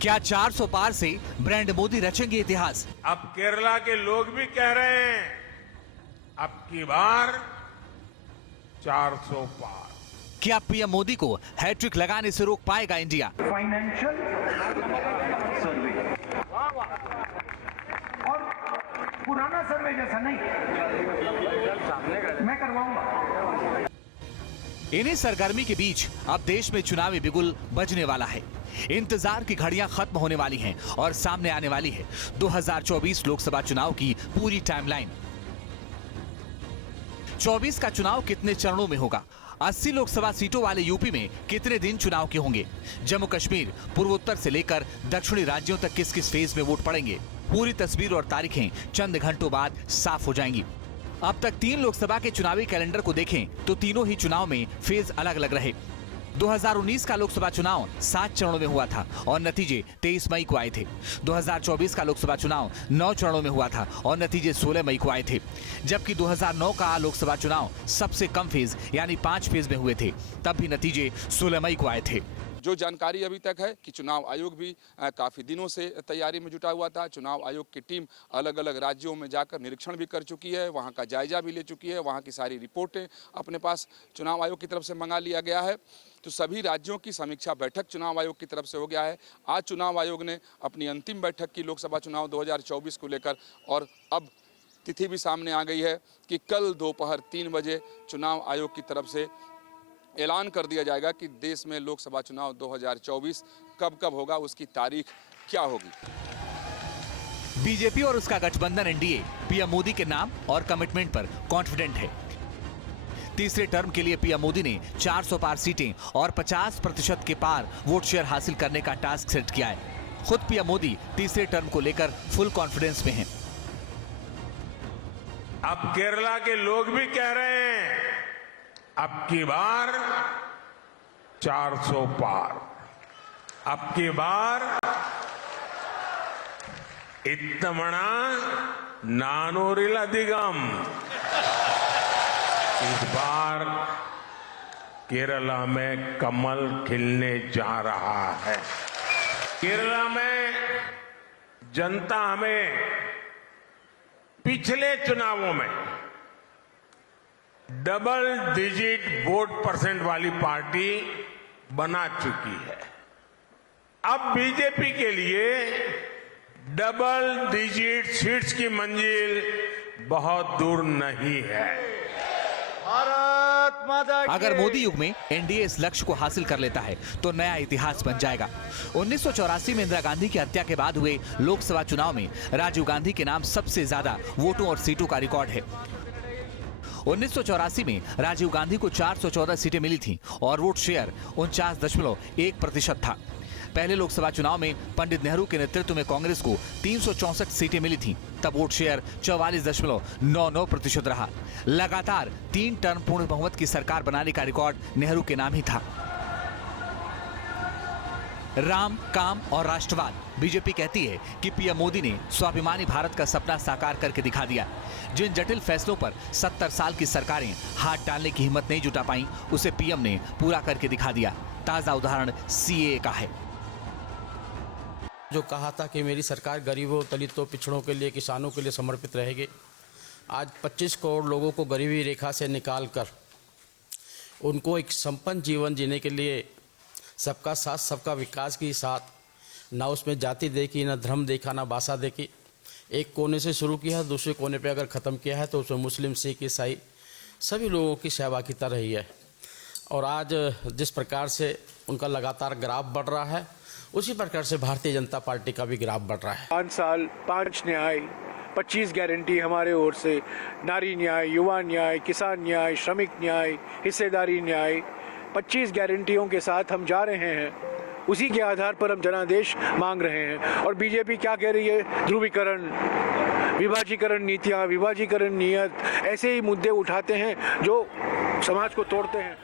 क्या 400 पार से ब्रांड मोदी रचेंगे इतिहास? अब केरला के लोग भी कह रहे हैं अब की बार 400 पार। क्या पीएम मोदी को हैट्रिक लगाने से रोक पाएगा इंडिया? फाइनेंशियल सर्वे और पुराना सर्वे जैसा नहीं, मैं करवाऊंगा। इन्हीं सरगर्मी के बीच अब देश में चुनावी बिगुल बजने वाला है। इंतजार की घड़ियां खत्म होने वाली हैं और सामने आने वाली है 2024 लोकसभा चुनाव की पूरी टाइमलाइन। 24 का चुनाव कितने चरणों में होगा? 80 लोकसभा सीटों वाले यूपी में कितने दिन चुनाव के होंगे? जम्मू कश्मीर, पूर्वोत्तर से लेकर दक्षिणी राज्यों तक किस किस फेज में वोट पड़ेंगे? पूरी तस्वीर और तारीखें चंद घंटों बाद साफ हो जाएंगी। अब तक 3 लोकसभा के चुनावी कैलेंडर को देखें तो तीनों ही चुनाव में फेज अलग अलग रहे। 2019 का लोकसभा चुनाव 7 चरणों में हुआ था और नतीजे 23 मई को आए थे। 2024 का लोकसभा चुनाव 9 चरणों में हुआ था और नतीजे 16 मई को आए थे। जबकि 2009 का लोकसभा चुनाव सबसे कम फेज यानी 5 फेज में हुए थे, तब भी नतीजे 16 मई को आए थे। जो जानकारी अभी तक है कि चुनाव आयोग भी काफ़ी दिनों से तैयारी में जुटा हुआ था। चुनाव आयोग की टीम अलग अलग राज्यों में जाकर निरीक्षण भी कर चुकी है, वहां का जायजा भी ले चुकी है, वहां की सारी रिपोर्टें अपने पास चुनाव आयोग की तरफ से मंगा लिया गया है। तो सभी राज्यों की समीक्षा बैठक चुनाव आयोग की तरफ से हो गया है। आज चुनाव आयोग ने अपनी अंतिम बैठक की लोकसभा चुनाव 2024 को लेकर, और अब तिथि भी सामने आ गई है कि कल दोपहर 3 बजे चुनाव आयोग की तरफ से ऐलान कर दिया जाएगा कि देश में लोकसभा चुनाव 2024 कब कब होगा, उसकी तारीख क्या होगी। बीजेपी और उसका गठबंधन एनडीए पीएम मोदी के नाम और कमिटमेंट पर कॉन्फिडेंट है। तीसरे टर्म के लिए पीएम मोदी ने 400 पार सीटें और 50% के पार वोट शेयर हासिल करने का टास्क सेट किया है। खुद पीएम मोदी तीसरे टर्म को लेकर फुल कॉन्फिडेंस में हैं। अब केरला के लोग भी कह रहे हैं अब की बार 400 पार। अब की बार इत्तमणा नानोरिल अधिगम। इस बार केरला में कमल खिलने जा रहा है। केरला में जनता हमें पिछले चुनावों में डबल डिजिट वोट परसेंट वाली पार्टी बना चुकी है। अब बीजेपी के लिए डबल डिजिट सीट्स की मंजिल बहुत दूर नहीं है। भारत माता की। अगर मोदी युग में एनडीए इस लक्ष्य को हासिल कर लेता है तो नया इतिहास बन जाएगा। 1984 में इंदिरा गांधी की हत्या के बाद हुए लोकसभा चुनाव में राजीव गांधी के नाम सबसे ज्यादा वोटों और सीटों का रिकॉर्ड है। 1984 में राजीव गांधी को 414 सीटें मिली थीं और वोट शेयर 49.1% था। पहले लोकसभा चुनाव में पंडित नेहरू के नेतृत्व में कांग्रेस को 364 सीटें मिली थीं, तब वोट शेयर 44.99% रहा। लगातार 3 टर्म पूर्ण बहुमत की सरकार बनाने का रिकॉर्ड नेहरू के नाम ही था। राम, काम और राष्ट्रवाद। बीजेपी कहती है कि पीएम मोदी ने स्वाभिमानी भारत का सपना साकार करके दिखा दिया। जिन जटिल फैसलों पर 70 साल की सरकारें हाथ डालने की हिम्मत नहीं जुटा पाई, उसे पीएम ने पूरा करके दिखा दिया। ताजा उदाहरण सीएए का है। जो कहा था कि मेरी सरकार गरीबों, दलितों, पिछड़ों के लिए, किसानों के लिए समर्पित रहेगी, आज 25 करोड़ लोगों को गरीबी रेखा से निकालकर उनको एक संपन्न जीवन जीने के लिए सबका साथ सबका विकास के साथ, ना उसमें जाति देखी, ना धर्म देखा, ना भाषा देखी, एक कोने से शुरू किया, दूसरे कोने पे अगर ख़त्म किया है तो उसमें मुस्लिम, सिख, ईसाई सभी लोगों की सहभागिता रही है। और आज जिस प्रकार से उनका लगातार ग्राफ बढ़ रहा है, उसी प्रकार से भारतीय जनता पार्टी का भी ग्राफ बढ़ रहा है। 5 साल 5 न्याय, 25 गारंटी हमारे ओर से, नारी न्याय, युवा न्याय, किसान न्याय, श्रमिक न्याय, हिस्सेदारी न्याय, 25 गारंटियों के साथ हम जा रहे हैं। उसी के आधार पर हम जनादेश मांग रहे हैं। और बीजेपी क्या कह रही है? ध्रुवीकरण, विभाजीकरण नीतियाँ, विभाजीकरण नीयत, ऐसे ही मुद्दे उठाते हैं जो समाज को तोड़ते हैं।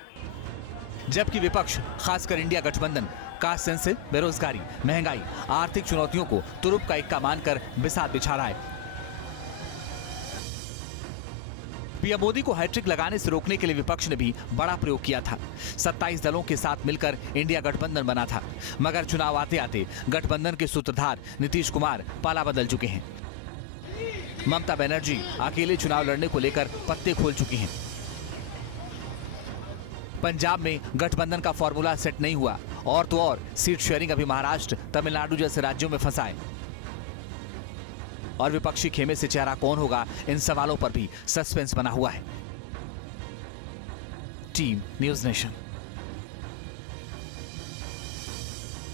जबकि विपक्ष, खासकर इंडिया गठबंधन, कास्ट सेंसिटिव, बेरोजगारी, महंगाई, आर्थिक चुनौतियों को तुरुप का इक्का मानकर बिसात बिछा रहा है। पीएम मोदी को हैट्रिक लगाने से रोकने के लिए विपक्ष ने भी बड़ा प्रयोग किया था। 27 दलों के साथ मिलकर इंडिया गठबंधन बना था, मगर चुनाव आते आते गठबंधन के सूत्रधार नीतीश कुमार पाला बदल चुके हैं। ममता बनर्जी अकेले चुनाव लड़ने को लेकर पत्ते खोल चुकी हैं। पंजाब में गठबंधन का फॉर्मूला सेट नहीं हुआ और तो और सीट शेयरिंग अभी महाराष्ट्र, तमिलनाडु जैसे राज्यों में फंसा है। और विपक्षी खेमे से चेहरा कौन होगा, इन सवालों पर भी सस्पेंस बना हुआ है। Team news nation.